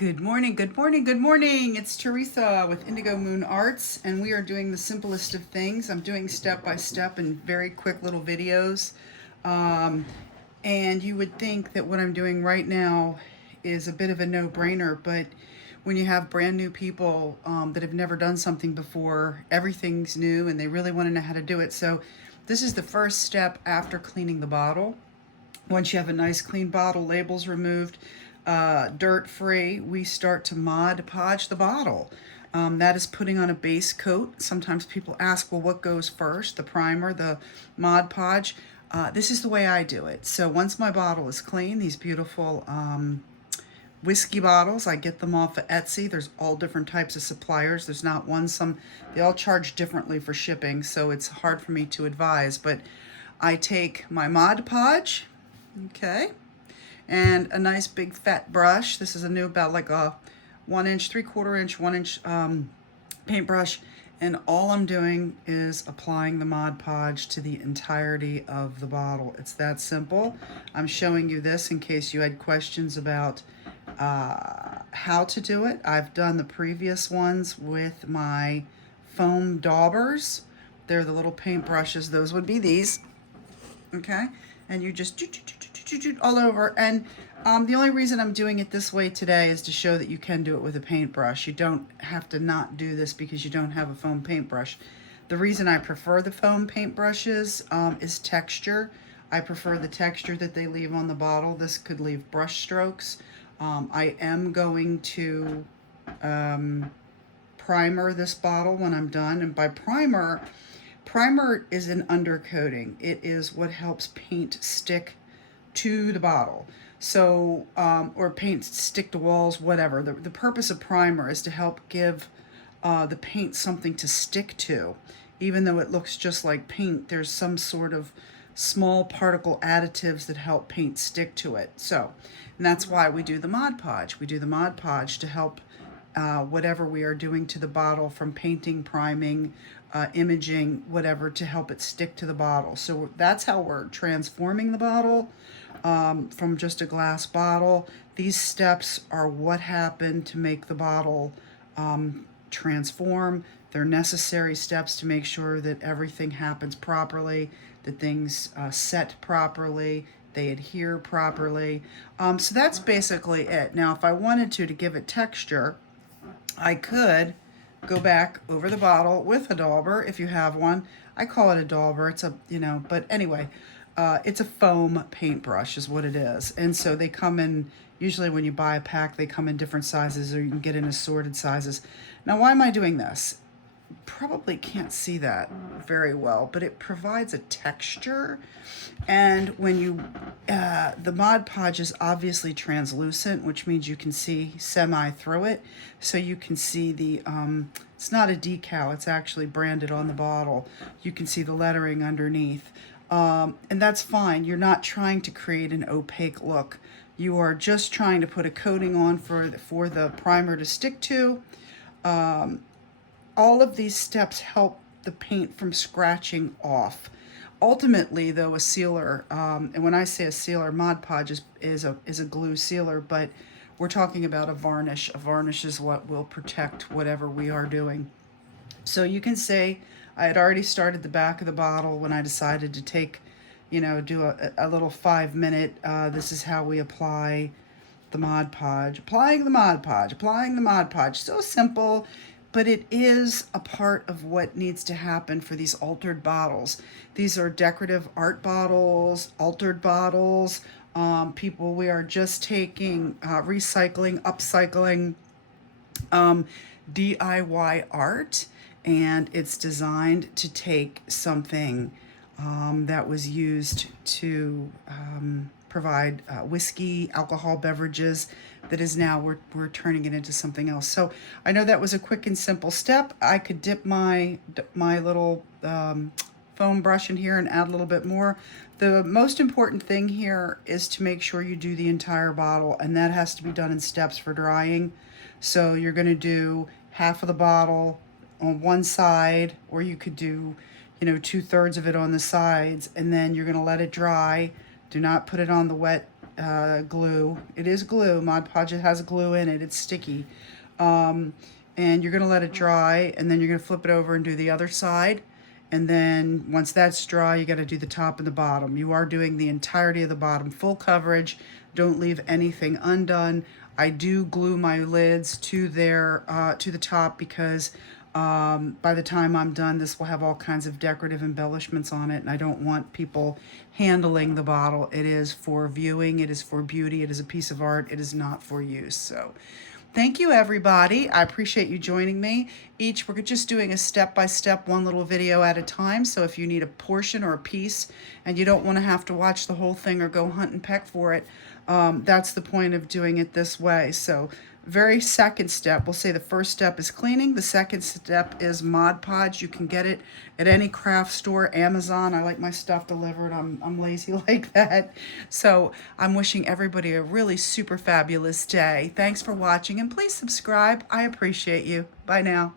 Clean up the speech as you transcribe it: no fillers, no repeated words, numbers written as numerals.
Good morning, good morning, good morning. It's Teresa with Indigo Moon Arts, and we are doing the simplest of things. I'm doing step by step in very quick little videos. Um, and you would think that what I'm doing right now is a bit of a no-brainer, but when you have brand new people that have never done something before, everything's new and they really want to know how to do it. So this is the first step after cleaning the bottle. Once you have a nice clean bottle, labels removed, dirt free, we start to Mod Podge the bottle. That is putting on a base coat. Sometimes people ask, well, what goes first, the primer, the Mod Podge? This is the way I do it. So once my bottle is clean, these beautiful whiskey bottles, I get them off of Etsy. There's all different types of suppliers. There's not one, they all charge differently for shipping, so it's hard for me to advise. But I take my Mod Podge, okay, and a nice big fat brush. This is a new, about like a 1 inch, 3/4 inch, 1 inch paintbrush. And all I'm doing is applying the Mod Podge to the entirety of the bottle. It's that simple. I'm showing you this in case you had questions about how to do it. I've done the previous ones with my foam daubers. They're the little paint brushes. Those would be these. Okay, and you just all over. And the only reason I'm doing it this way today is to show that you can do it with a paintbrush. You don't have to not do this because you don't have a foam paintbrush. The reason I prefer the foam paintbrushes is texture. I prefer the texture that they leave on the bottle. This could leave brush strokes. I am going to primer this bottle when I'm done, and by primer is an undercoating. It is what helps paint stick to the bottle. So, or paint stick to walls, whatever. The purpose of primer is to help give the paint something to stick to. Even though it looks just like paint, there's some sort of small particle additives that help paint stick to it. So, and that's why we do the Mod Podge. We do the Mod Podge to help whatever we are doing to the bottle, from painting, priming, imaging, whatever, to help it stick to the bottle. So that's how we're transforming the bottle from just a glass bottle. These steps are what happened to make the bottle transform. They're necessary steps to make sure that everything happens properly, that things set properly, they adhere properly. So that's basically it. Now, if I wanted to give it texture, I could go back over the bottle with a dauber if you have one. I call it a dauber. It's a, but anyway, it's a foam paintbrush is what it is. And so they come in, usually when you buy a pack, they come in different sizes, or you can get in assorted sizes. Now, why am I doing this? Probably can't see that very well, but it provides a texture. And when you the Mod Podge is obviously translucent, which means you can see semi through it, so you can see the it's not a decal, it's actually branded on the bottle. You can see the lettering underneath, and that's fine. You're not trying to create an opaque look. You are just trying to put a coating on for the primer to stick to. All of these steps help the paint from scratching off. Ultimately, though, a sealer, and when I say a sealer, Mod Podge is a glue sealer, but we're talking about a varnish. A varnish is what will protect whatever we are doing. So you can say I had already started the back of the bottle when I decided to take, do a little 5-minute, this is how we apply the Mod Podge. Applying the Mod Podge, applying the Mod Podge. So simple, but it is a part of what needs to happen for these altered bottles. These are decorative art bottles, altered bottles. We are just taking, recycling, upcycling, DIY art, and it's designed to take something that was used to provide whiskey, alcohol beverages, that is now we're turning it into something else. So I know that was a quick and simple step. I could dip my little foam brush in here and add a little bit more. The most important thing here is to make sure you do the entire bottle, and that has to be done in steps for drying. So you're going to do half of the bottle on one side, or you could do 2/3 of it on the sides, and then you're going to let it dry. Do not put it on the wet glue. It is glue. Mod Podge has glue in it. It's sticky. And you're going to let it dry, and then you're going to flip it over and do the other side. And then once that's dry, you got to do the top and the bottom. You are doing the entirety of the bottom, full coverage. Don't leave anything undone. I do glue my lids to the top because by the time I'm done, this will have all kinds of decorative embellishments on it, and I don't want people handling the bottle. It is for viewing, it is for beauty, it is a piece of art, it is not for use. So thank you, everybody. I appreciate you joining me. We're just doing a step-by-step, one little video at a time. So if you need a portion or a piece and you don't want to have to watch the whole thing or go hunt and peck for it, that's the point of doing it this way. So very second step, we'll say the first step is cleaning. The second step is Mod Podge. You can get it at any craft store, Amazon. I like my stuff delivered. I'm lazy like that. So I'm wishing everybody a really super fabulous day. Thanks for watching, and please subscribe. I appreciate you. Bye now.